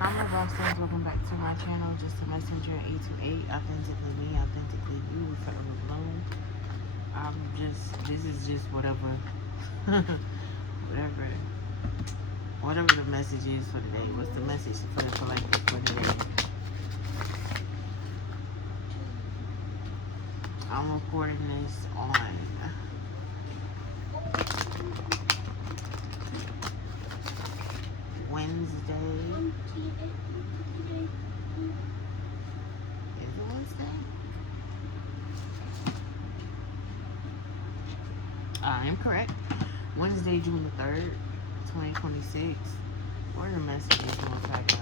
I'm Ivyblossum. Welcome back to my channel. Just a messenger 828. Authentically me, authentically you, forever bloom. This is just whatever, whatever, whatever the message is for today. What's the message for the collective for today? I'm recording this on Wednesday. Is it Wednesday? I am correct. Wednesday, June the 3rd, 2026. What are the messages most I got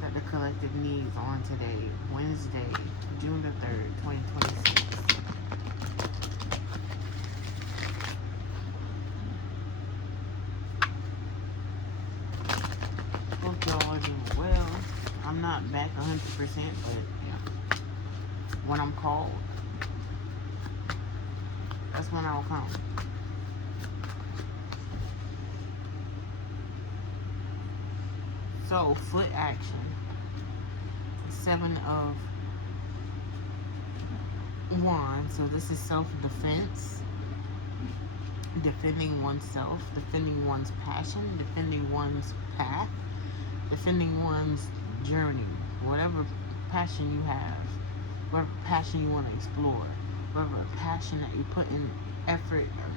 that the collective needs on today? Wednesday, June the 3rd, 2026. Hope y'all are doing well. I'm not back 100%, but yeah. When I'm called, that's when I'll come. So, foot action. 7 of Wands. So, this is self-defense. Defending oneself. Defending one's passion. Defending one's path. Defending one's journey. Whatever passion you have. Whatever passion you want to explore. Whatever passion that you put in effort or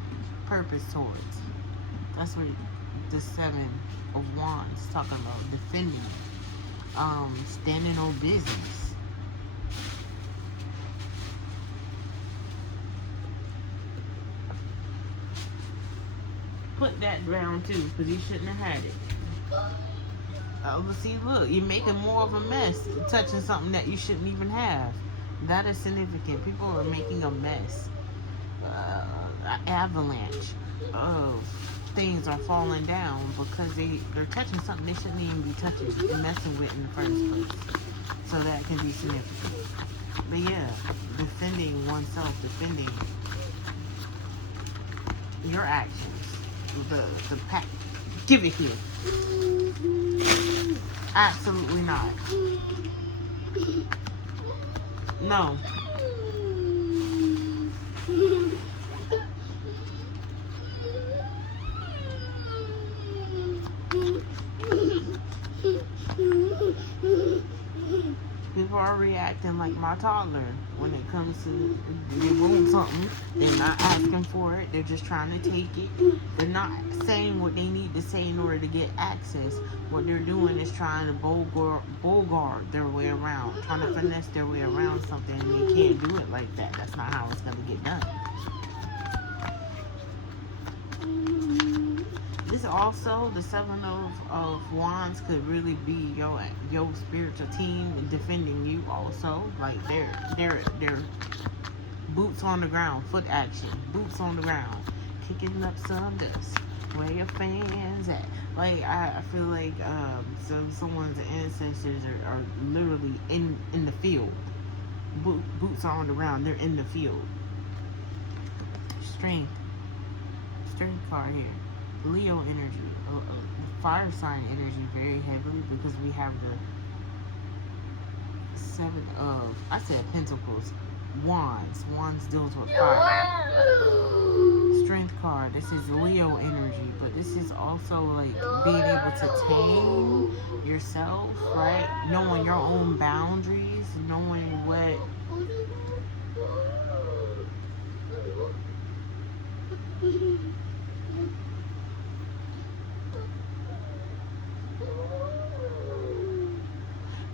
purpose towards. That's what the 7 of Wands is talking about. Defending. Standing on business. Put that down too, because you shouldn't have had it. See, look, you're making more of a mess touching something that you shouldn't even have. That is significant. People are making a mess. An avalanche of things are falling down because they're touching something they shouldn't even be touching, messing with in the first place. So that can be significant. But yeah, defending oneself, defending your actions. The pack. Give it here. Absolutely not. No. People are reacting like my toddler when it comes to they want something. They're not asking for it. They're just trying to take it. They're not saying what they need to say in order to get access. What they're doing is trying to bogart their way around, trying to finesse their way around something, and they can't do it like that. That's not how it's going to get done. This also, the 7 of Wands could really be your spiritual team defending you also. Like they're boots on the ground, foot action, boots on the ground, kicking up some dust. Where your fans at? Like I feel like someone's ancestors are literally in the field. Boots are on the ground. They're in the field. Strength. Strength card here. Leo energy, fire sign energy very heavily because we have the 7 of Wands. Wands deals with fire. Strength card. This is Leo energy, but this is also like being able to tame yourself, right? Knowing your own boundaries, knowing what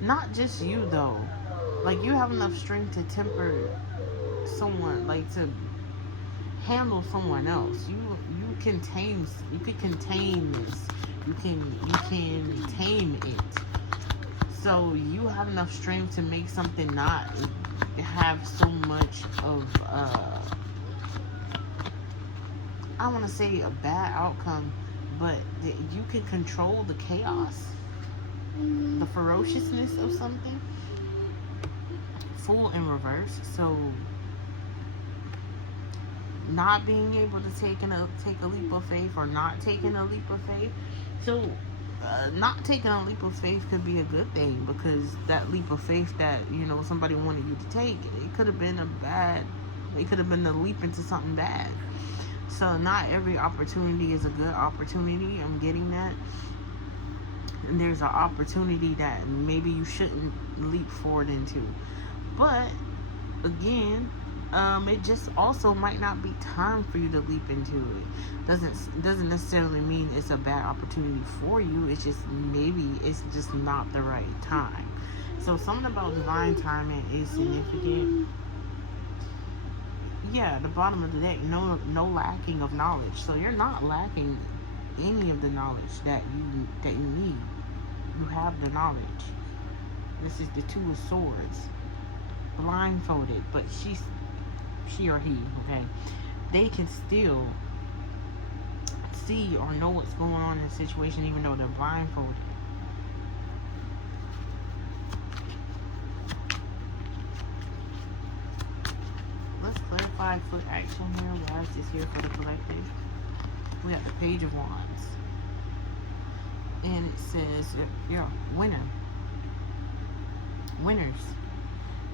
not just you though. Like you have enough strength to temper someone, like to handle someone else. You can tame. You can contain this. You can tame it. So you have enough strength to make something not have so much of I want to say a bad outcome, but you can control the chaos, the ferociousness of something. Fool in reverse. So not being able to take a leap of faith, or not taking a leap of faith. So not taking a leap of faith could be a good thing, because that leap of faith that somebody wanted you to take, it could have been it could have been a leap into something bad. So not every opportunity is a good opportunity. I'm getting that. And there's an opportunity that maybe you shouldn't leap forward into. But again, it just also might not be time for you to leap into it. Doesn't necessarily mean it's a bad opportunity for you. It's just maybe it's just not the right time. So something about divine timing is significant. Yeah, the bottom of the deck, no lacking of knowledge. So you're not lacking any of the knowledge that you need. You have the knowledge. This is the Two of Swords. Blindfolded, but she or he, okay, they can still see or know what's going on in the situation, even though they're blindfolded. Let's clarify foot action here. Why is this here for the collective? We have the Page of Wands, and it says, yeah, winners.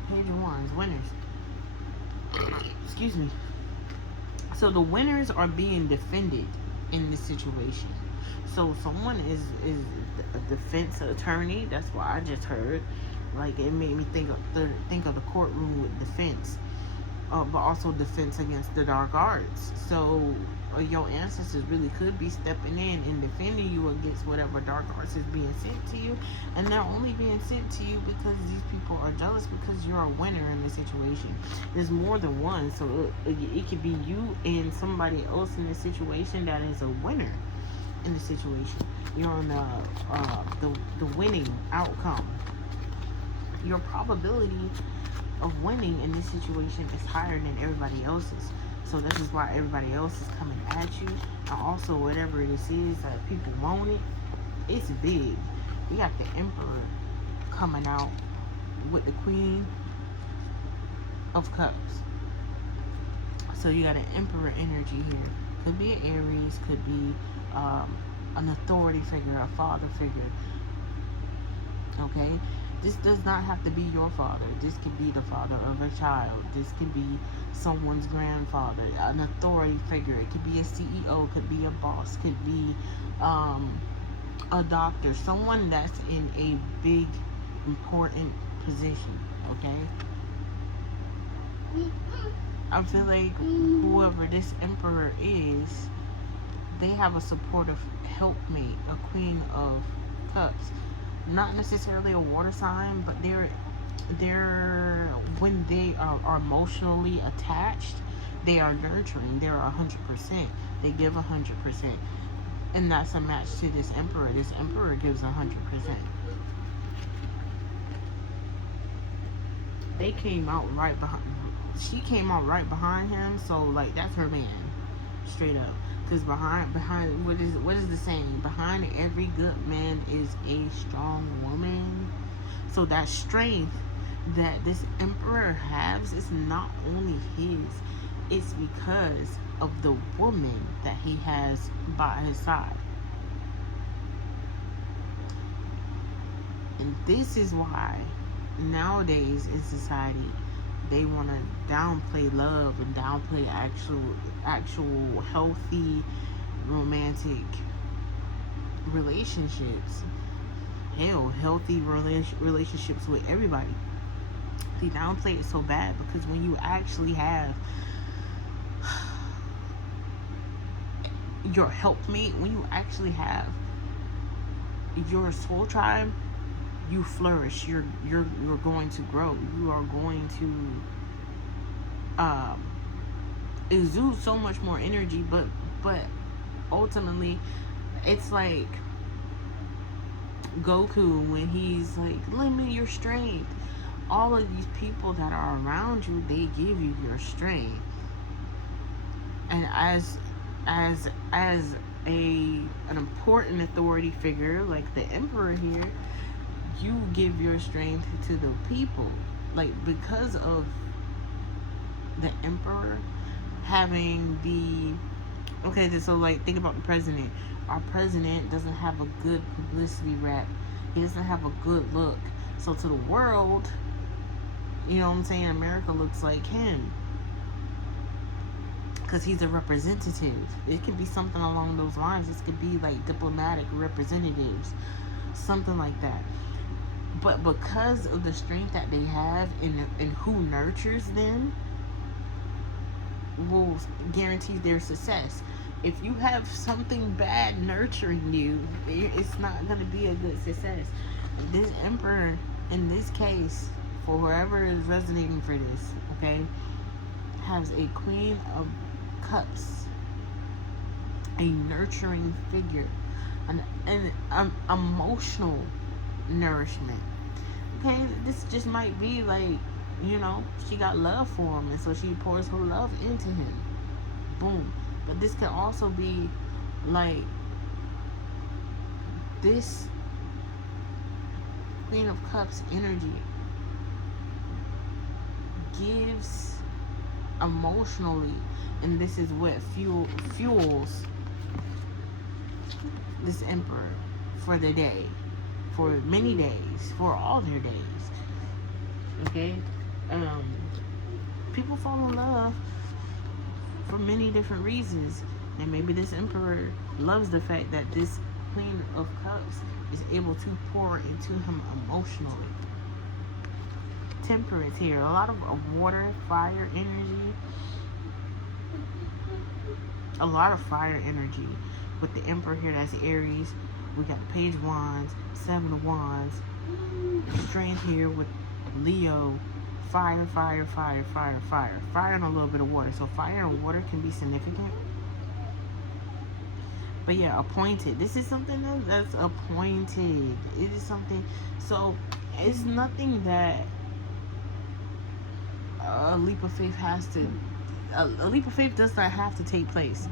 Page of Wands, winners. Excuse me. So the winners are being defended in this situation. So someone is a defense attorney. That's what I just heard. Like, it made me think of the courtroom with defense, but also defense against the dark arts. So your ancestors really could be stepping in and defending you against whatever dark arts is being sent to you, and they're only being sent to you because these people are jealous because you're a winner in the situation. There's more than one, so it could be you and somebody else in this situation that is a winner in the situation. You're on the winning outcome. Your probability of winning in this situation is higher than everybody else's. So this is why everybody else is coming at you. And also, whatever this is that people want it's big. We got the Emperor coming out with the Queen of Cups. So you got an Emperor energy here. Could be an Aries, could be an authority figure, a father figure. Okay? This does not have to be your father. This could be the father of a child. This could be someone's grandfather, an authority figure. It could be a CEO, could be a boss, could be a doctor, someone that's in a big, important position, okay? I feel like whoever this Emperor is, they have a supportive helpmate, a Queen of Cups. Not necessarily a water sign, but they're when they are emotionally attached, they are nurturing. They're 100%. They give 100%, and that's a match to this Emperor. This Emperor gives 100%. They came out right behind. She came out right behind him. So like that's her man, straight up. Because behind what is the saying? Behind every good man is a strong woman. So that strength that this Emperor has is not only his, it's because of the woman that he has by his side. And this is why nowadays in society they want to downplay love and downplay actual healthy romantic relationships. Hell, healthy relationships with everybody. They downplay it so bad because when you actually have your helpmate, when you actually have your soul tribe, you flourish. You're going to grow. You are going to exude so much more energy. But ultimately, it's like Goku when he's like, limit your strength. All of these people that are around you, they give you your strength. And as an important authority figure like the Emperor here, you give your strength to the people. Like, because of the Emperor having the, okay, so like, think about the president. Our president doesn't have a good publicity rap. He doesn't have a good look. So to the world, you know what I'm saying, America looks like him because he's a representative. It could be something along those lines. This could be like diplomatic representatives, something like that. But because of the strength that they have and who nurtures them will guarantee their success. If you have something bad nurturing you, it's not going to be a good success. This emperor, in this case, for whoever is resonating for this, okay, has a Queen of Cups, a nurturing figure, an emotional nourishment. Okay, this just might be like, you know, she got love for him, and so she pours her love into him. Boom. But this can also be like, this Queen of Cups energy gives emotionally, and this is what fuels this emperor for the day, for many days, for all their days. Okay, people fall in love for many different reasons, and maybe this emperor loves the fact that this Queen of Cups is able to pour into him emotionally. Temperance here, a lot of water, fire energy, a lot of fire energy with the emperor here. That's Aries. We got the Page of Wands, Seven of Wands, strength here with Leo. Fire, fire, fire, fire, fire. Fire and a little bit of water. So fire and water can be significant. But yeah, appointed. This is something that's appointed. It is something. So it's nothing that a leap of faith has to. A leap of faith does not have to take place.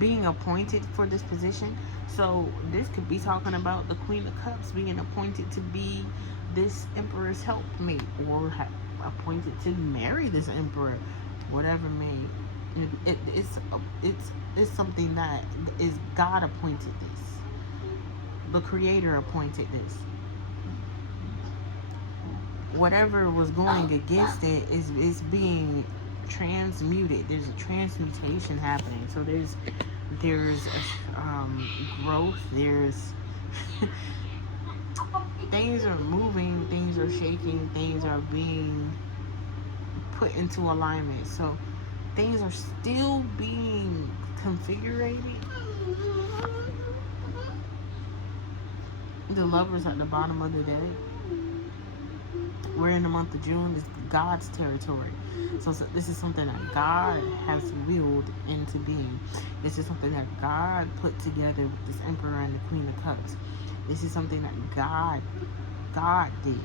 Being appointed for this position. So this could be talking about the Queen of Cups being appointed to be this emperor's helpmate, or appointed to marry this emperor, whatever may. It's something that is God appointed this. The Creator appointed this. Whatever was going against it is being transmuted. There's a transmutation happening. So there's growth. There's things are moving, things are shaking, things are being put into alignment. So things are still being configured. The Lovers at the bottom of the deck. We're in the month of June. It's God's territory. So this is something that God has willed into being. This is something that God put together with this Emperor and the Queen of Cups. This is something that God did.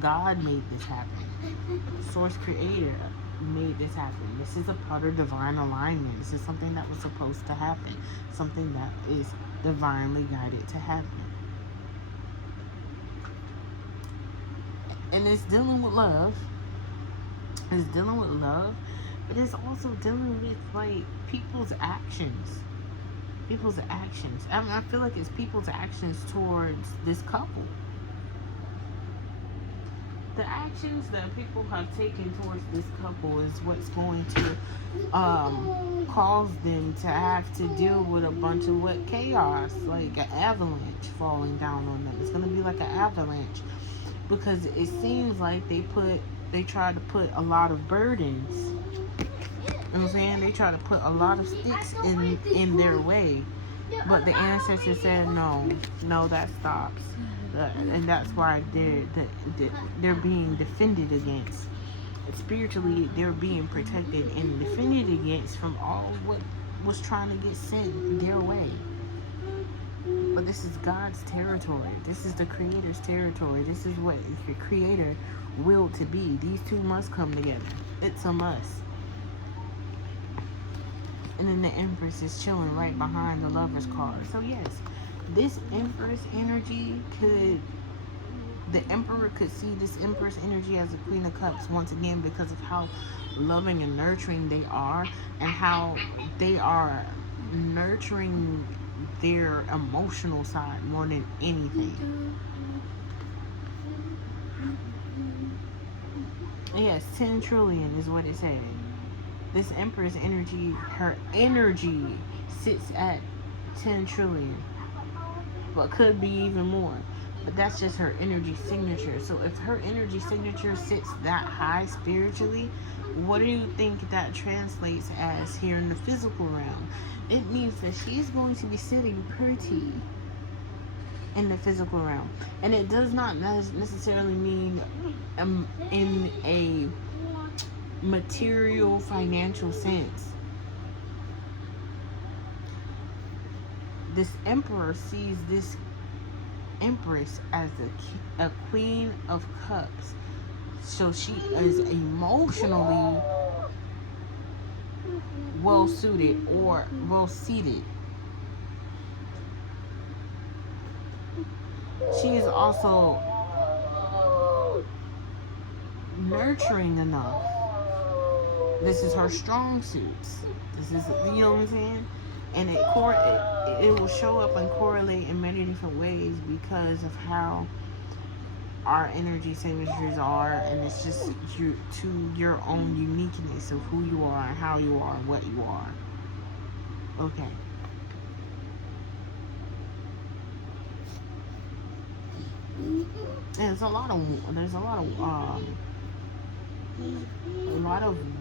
God made this happen. Source Creator made this happen. This is a part of divine alignment. This is something that was supposed to happen. Something that is divinely guided to happen. And it's dealing with love. It's dealing with love, but it's also dealing with like people's actions. People's actions. I mean, I feel like it's people's actions towards this couple. The actions that people have taken towards this couple is what's going to cause them to have to deal with a bunch of what chaos, like an avalanche falling down on them. It's going to be like an avalanche, because it seems like they try to put a lot of burdens. You know what I'm saying? They try to put a lot of sticks in their way. But the ancestors said, no, that stops. And that's why they're being defended against. Spiritually, they're being protected and defended against from all what was trying to get sent their way. But this is God's territory. This is the Creator's territory. This is what the Creator willed to be. These two must come together. It's a must. And then the Empress is chilling right behind the Lover's card. So yes, this Empress energy could The Emperor could see this Empress energy as the Queen of Cups once again because of how loving and nurturing they are, and how they are nurturing their emotional side more than anything. Yes, 10 trillion is what it said. This Empress energy, her energy sits at 10 trillion, but could be even more. But that's just her energy signature. So if her energy signature sits that high spiritually, what do you think that translates as here in the physical realm? It means that she's going to be sitting pretty in the physical realm. And it does not necessarily mean in a material financial sense. This Emperor sees this Empress as a Queen of Cups. So she is emotionally well suited or well seated. She is also nurturing enough. This is her strong suits. This is, you know what I'm saying? And it will show up and correlate in many different ways because of how our energy signatures are, and it's just to your own uniqueness of who you are and how you are and what you are. Okay. And there's a lot of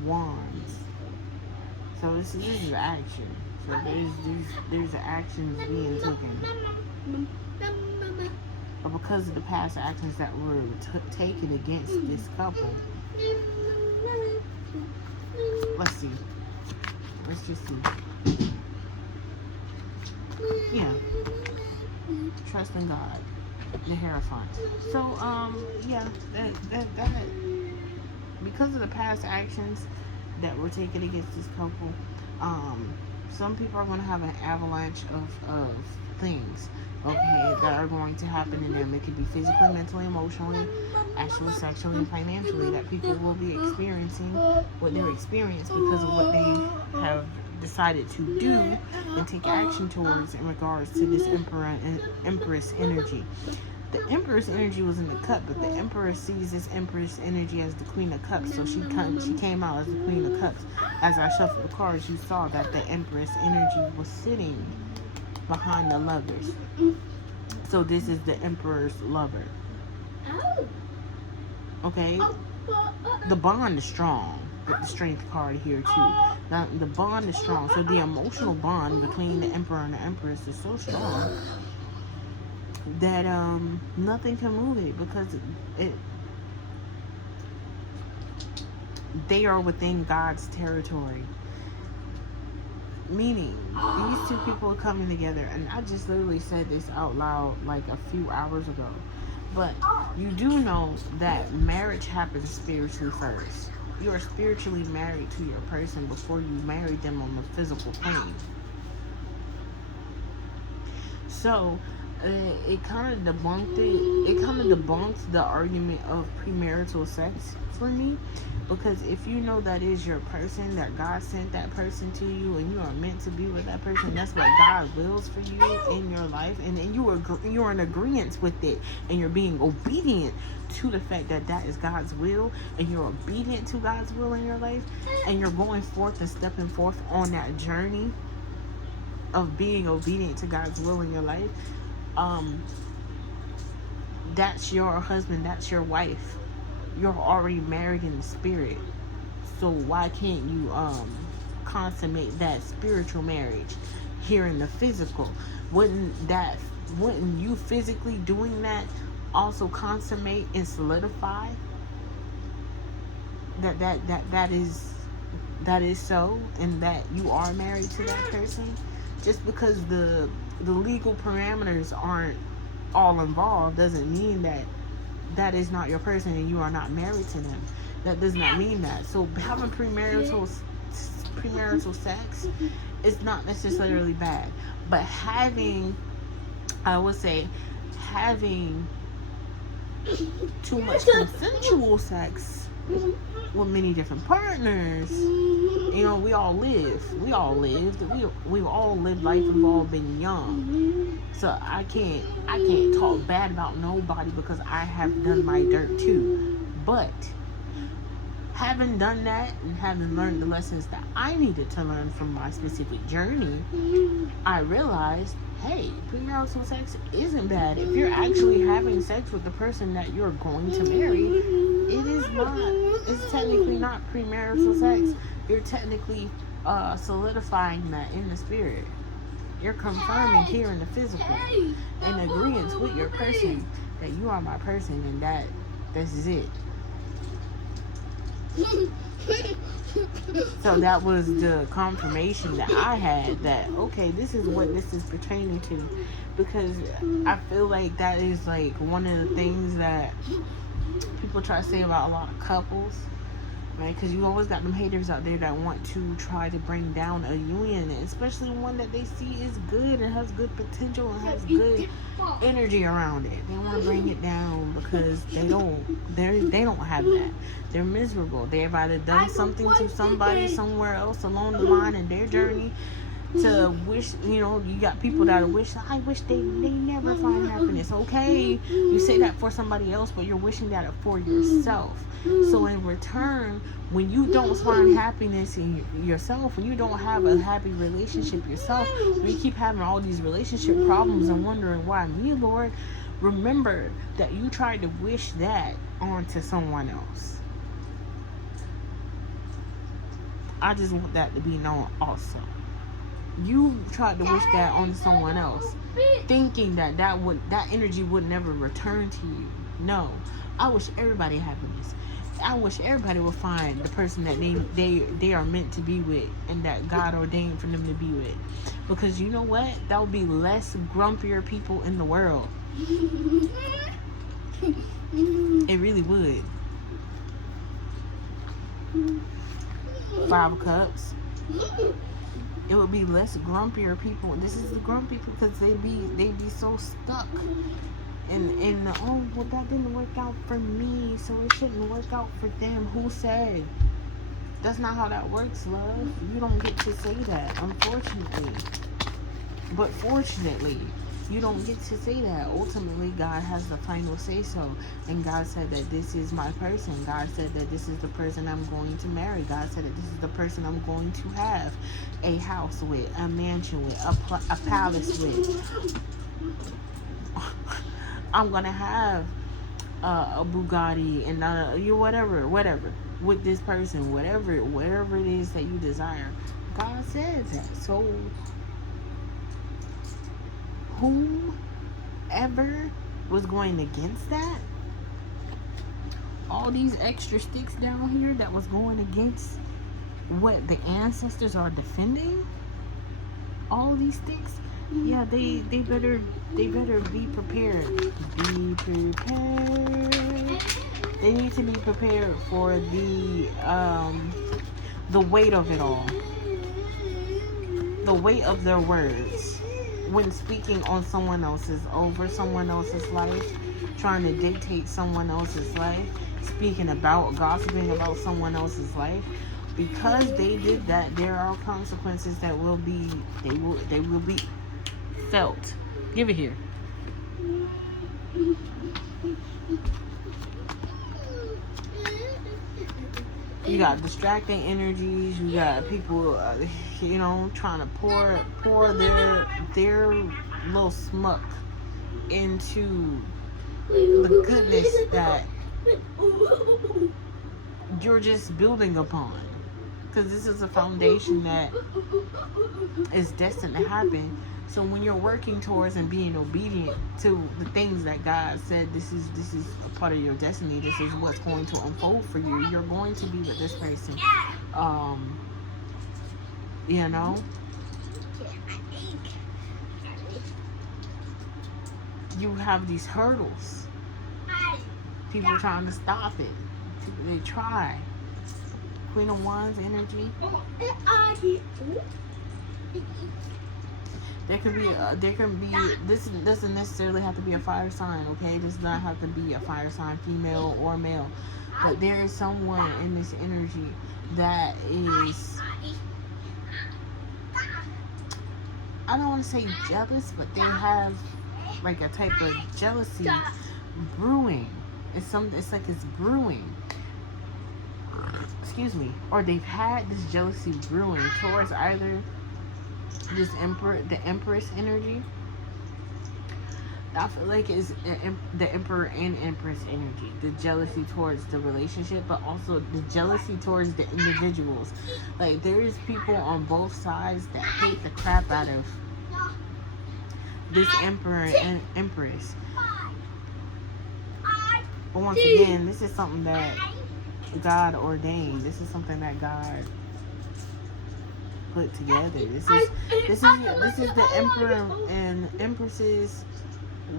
wands. So this is action. So there's actions being taken. But because of the past actions that were taken against this couple, let's see. Let's just see. Yeah. Trust in God. The Hierophant. So yeah, that because of the past actions that were taken against this couple, some people are going to have an avalanche of things, okay, that are going to happen in them. It could be physically, mentally, emotionally, actually, sexually, and financially, that people will be experiencing what they're experiencing because of what they have decided to do and take action towards in regards to this Emperor and Empress energy. The Empress energy was in the cup, but the Emperor sees this Empress energy as the Queen of Cups. So she came out as the Queen of Cups. As I shuffled the cards, you saw that the Empress energy was sitting behind the Lovers. So this is the Emperor's lover. Okay? The bond is strong with the Strength card here too. Now, the bond is strong. So the emotional bond between the Emperor and the Empress is so strong that nothing can move it, because they are within God's territory. Meaning, these two people are coming together, and I just literally said this out loud like a few hours ago. But you do know that marriage happens spiritually first. You are spiritually married to your person before you marry them on the physical plane. So it kind of debunked it. It kind of debunks the argument of premarital sex for me, because if you know that is your person, that God sent that person to you, and you are meant to be with that person, that's what God wills for you in your life, and then you're in agreement with it, and you're being obedient to the fact that that is God's will, and you're obedient to God's will in your life, and you're going forth and stepping forth on that journey of being obedient to God's will in your life. That's your husband, that's your wife. You're already married in the spirit. So why can't you consummate that spiritual marriage here in the physical? Wouldn't you physically doing that also consummate and solidify that is so, and that you are married to that person? Just because the legal parameters aren't all involved doesn't mean that is not your person and you are not married to them. That does not mean that. So having premarital sex is not necessarily bad, but having too much consensual sex with many different partners. You know, we all lived. We all lived life. We've all been young. So I can't talk bad about nobody because I have done my dirt too. But having done that and having learned the lessons that I needed to learn from my specific journey, I realized, hey, premarital sex isn't bad. If you're actually having sex with the person that you're going to marry, it's technically not premarital sex. You're technically solidifying that in the spirit. You're confirming here in the physical, in agreement with your person, that you are my person and that this is it. So that was the confirmation that I had that, okay, this is what this is pertaining to. Because I feel like that is like one of the things that people try to say about a lot of couples, right? Because you always got them haters out there that want to try to bring down a union, especially one that they see is good and has good potential and has good energy around it. They want to bring it down because they don't have that. They're miserable. They've either done something to somebody somewhere else along the line in their journey to wish, you know, you got people that I wish they never find happiness. Okay, you say that for somebody else, but you're wishing that for yourself. So in return, when you don't find happiness in yourself, when you don't have a happy relationship yourself, when you keep having all these relationship problems and wondering why me, Lord, remember that you tried to wish that onto someone else. I just want that to be known also. You tried to wish that on someone else, thinking that energy would never return to you. No, I wish everybody happiness. I wish everybody would find the person that they are meant to be with and that God ordained for them to be with. Because you know what? That would be less grumpier people in the world. It really would. 5 of Cups. It would be less grumpier people. This is the grumpy people because they be so stuck in the, oh, well, that didn't work out for me, so it shouldn't work out for them. Who said? That's not how that works, love. You don't get to say that, unfortunately. But fortunately, you don't get to say that. Ultimately, God has the final say so. And God said that this is my person. God said that this is the person I'm going to marry. God said that this is the person I'm going to have a house with, a mansion with, a palace with. I'm going to have a Bugatti and whatever with this person, whatever it is that you desire. God said that. So whomever was going against that, all these extra sticks down here that was going against what the ancestors are defending, all these sticks, yeah, they better be prepared. Be prepared. They need to be prepared for the weight of it all. The weight of their words when speaking on someone else's, over someone else's life, trying to dictate someone else's life, speaking about, gossiping about someone else's life. Because they did that, there are consequences that will be felt. Give it here. You got distracting energies. You got people, trying to pour their little smuck into the goodness that you're just building upon. Because this is a foundation that is destined to happen. So when you're working towards and being obedient to the things that God said, this is a part of your destiny, this is what's going to unfold for you, you're going to be with this person. You have these hurdles. People trying to stop it. They try. Queen of Wands energy. There can be. This doesn't necessarily have to be a fire sign. Okay, it does not have to be a fire sign, female or male. But there is someone in this energy that is, I don't want to say jealous, but they have like a type of jealousy brewing. It's like it's brewing. Excuse me. Or they've had this jealousy brewing towards either this the Empress energy. I feel like it's the Emperor and Empress energy. The jealousy towards the relationship, but also the jealousy towards the individuals. Like, there is people on both sides that hate the crap out of this Emperor and Empress. But once again, this is something that God ordained. This is something that God put together. This is the Emperor and Empress's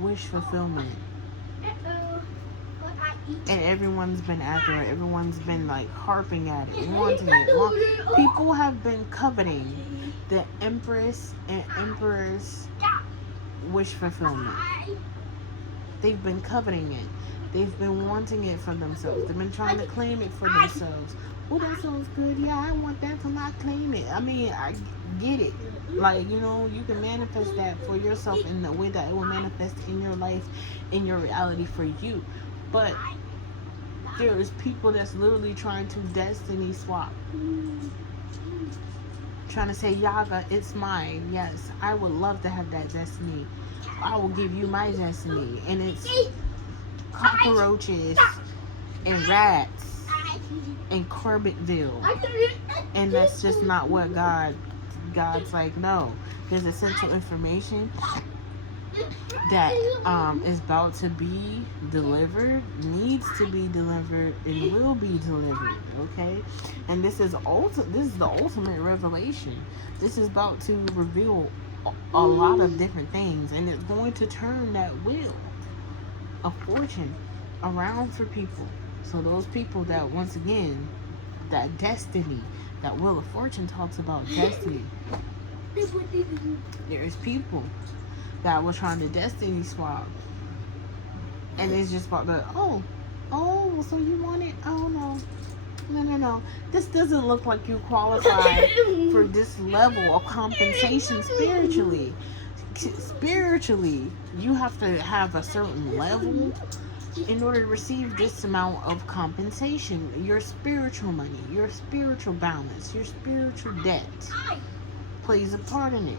wish fulfillment. And everyone's been after it. Everyone's been like harping at it, wanting it. People have been coveting the Empress and Emperor's wish fulfillment. They've been coveting it. They've been wanting it for themselves. They've been trying to claim it for themselves. Oh, that sounds good. Yeah, I want that for my claim it. I mean, I get it. Like, you know, you can manifest that for yourself in the way that it will manifest in your life, in your reality for you. But there is people that's literally trying to destiny swap. Trying to say, Yaga, it's mine. Yes, I would love to have that destiny. I will give you my destiny. And it's cockroaches and rats and Corbetteville. And that's just not what God's like, no. There's essential information that is about to be delivered, needs to be delivered, and will be delivered, okay? And this is the ultimate revelation. This is about to reveal a lot of different things, and it's going to turn that wheel of fortune around for people. So those people that, once again, that destiny, that wheel of fortune talks about destiny. There's people that were trying to destiny swap, and it's just about the oh, so you want it? Oh no. This doesn't look like you qualify for this level of compensation spiritually. Spiritually, you have to have a certain level in order to receive this amount of compensation. Your spiritual money, your spiritual balance, your spiritual debt plays a part in it.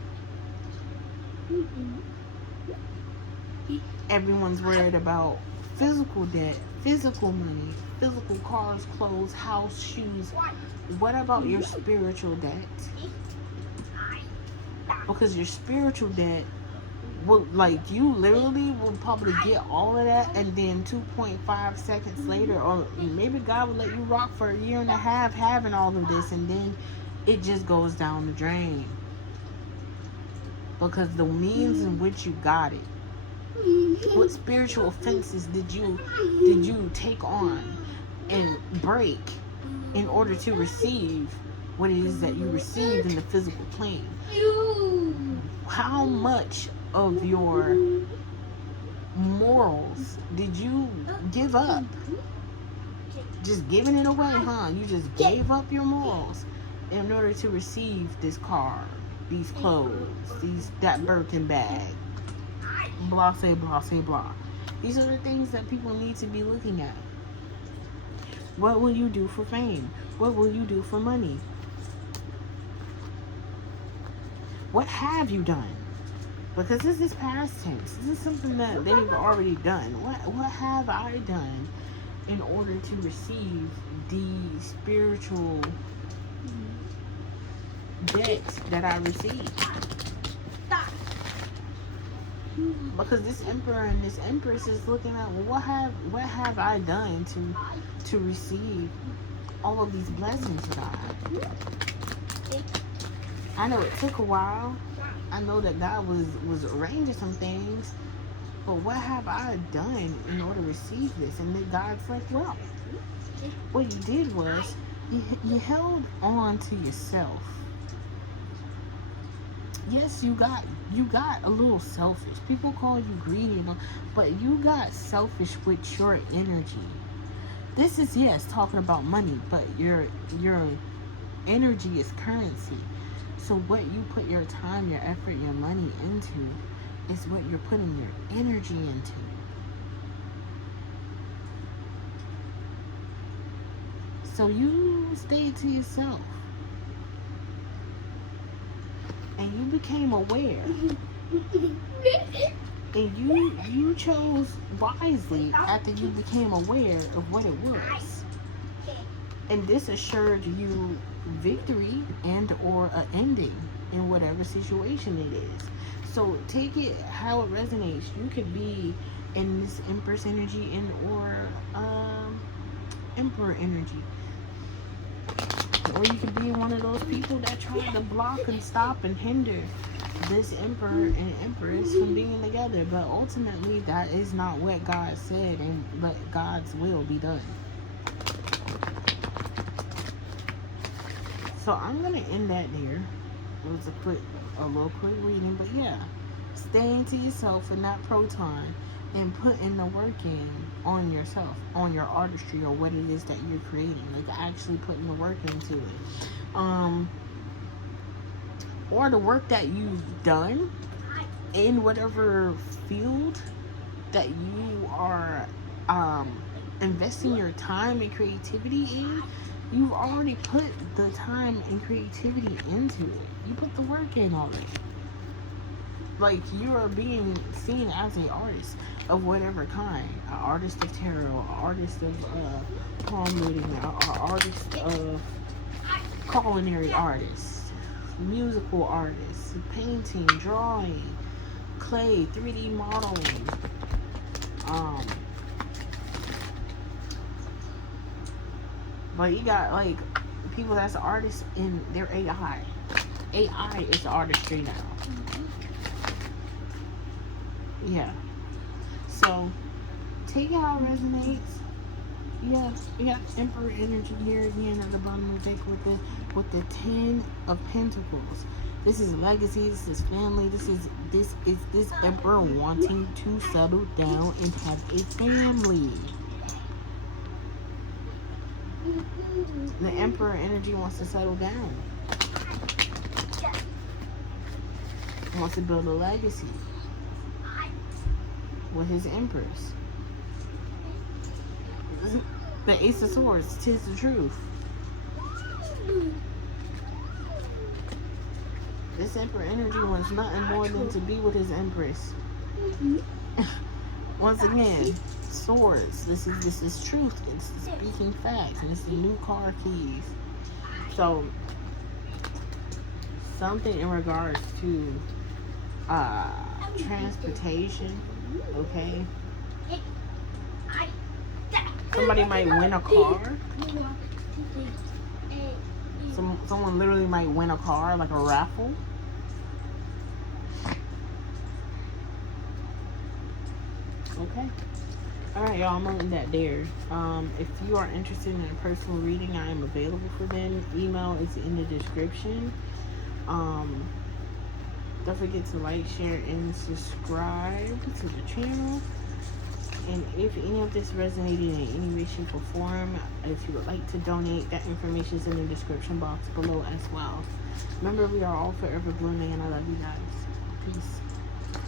Everyone's worried about physical debt, physical money, physical cars, clothes, house, shoes. What about your spiritual debt? Because your spiritual debt will, like, you literally will probably get all of that, and then 2.5 seconds later, or maybe God will let you rock for a year and a half having all of this, and then it just goes down the drain. Because the means in which you got it. What spiritual offenses did you take on and break in order to receive what it is that you received in the physical plane? How much of your morals did you give up? Just giving it away, huh? You just gave up your morals in order to receive this car, these clothes, that Birkin bag. Blah, say, blah, say, blah. These are the things that people need to be looking at. What will you do for fame? What will you do for money? What have you done? Because this is past tense. This is something that they've already done. What have I done in order to receive the spiritual debt that I received? Because this emperor and this empress is looking at, well, what have I done to receive all of these blessings, God? I know it took a while. I know that God was arranging some things, but what have I done in order to receive this? And then God's like, well, what you did was you held on to yourself. Yes, you got a little selfish. People call you greedy, but you got selfish with your energy. This is, yes, talking about money, but your energy is currency. So what you put your time, your effort, your money into is what you're putting your energy into. So you stayed to yourself and you became aware. And you chose wisely after you became aware of what it was. And this assured you victory and or an ending in whatever situation it is. So take it how it resonates. You could be in this Empress energy and or Emperor energy. Or you could be one of those people that try to block and stop and hinder this Emperor and Empress from being together. But ultimately, that is not what God said, and let God's will be done. So I'm going to end that there. It was a little quick reading, but yeah. Staying to yourself and not proton, and putting the work in on yourself, on your artistry or what it is that you're creating. Like actually putting the work into it. Or the work that you've done in whatever field that you are investing your time and creativity in. You've already put the time and creativity into it. You put the work in already. Like, you are being seen as an artist of whatever kind. An artist of tarot, an artist of palm reading, an artist of culinary artists, musical artists, painting, drawing, clay, 3D modeling, but you got like people that's artists in their AI. AI is artistry now. Yeah. So take it how it resonates. Yeah, we got Emperor energy here again at the bottom of the deck with the 10 of Pentacles. This is legacy. This is family. This is Emperor wanting to settle down and have a family. The Emperor energy wants to settle down. Wants to build a legacy with his Empress. The Ace of Swords, 'tis the truth. This Emperor energy wants nothing more than to be with his Empress. Once again, swords. This is truth. It's speaking facts, and it's the new car keys. So something in regards to transportation. Okay. Somebody might win a car. Someone literally might win a car, like a raffle. Okay. Alright, y'all, I'm gonna end that there. If you are interested in a personal reading, I am available for them. Email is in the description. Don't forget to like, share, and subscribe to the channel. And if any of this resonated in any way, shape, or form, if you would like to donate, that information is in the description box below as well. Remember, we are all forever blooming, and I love you guys. Peace.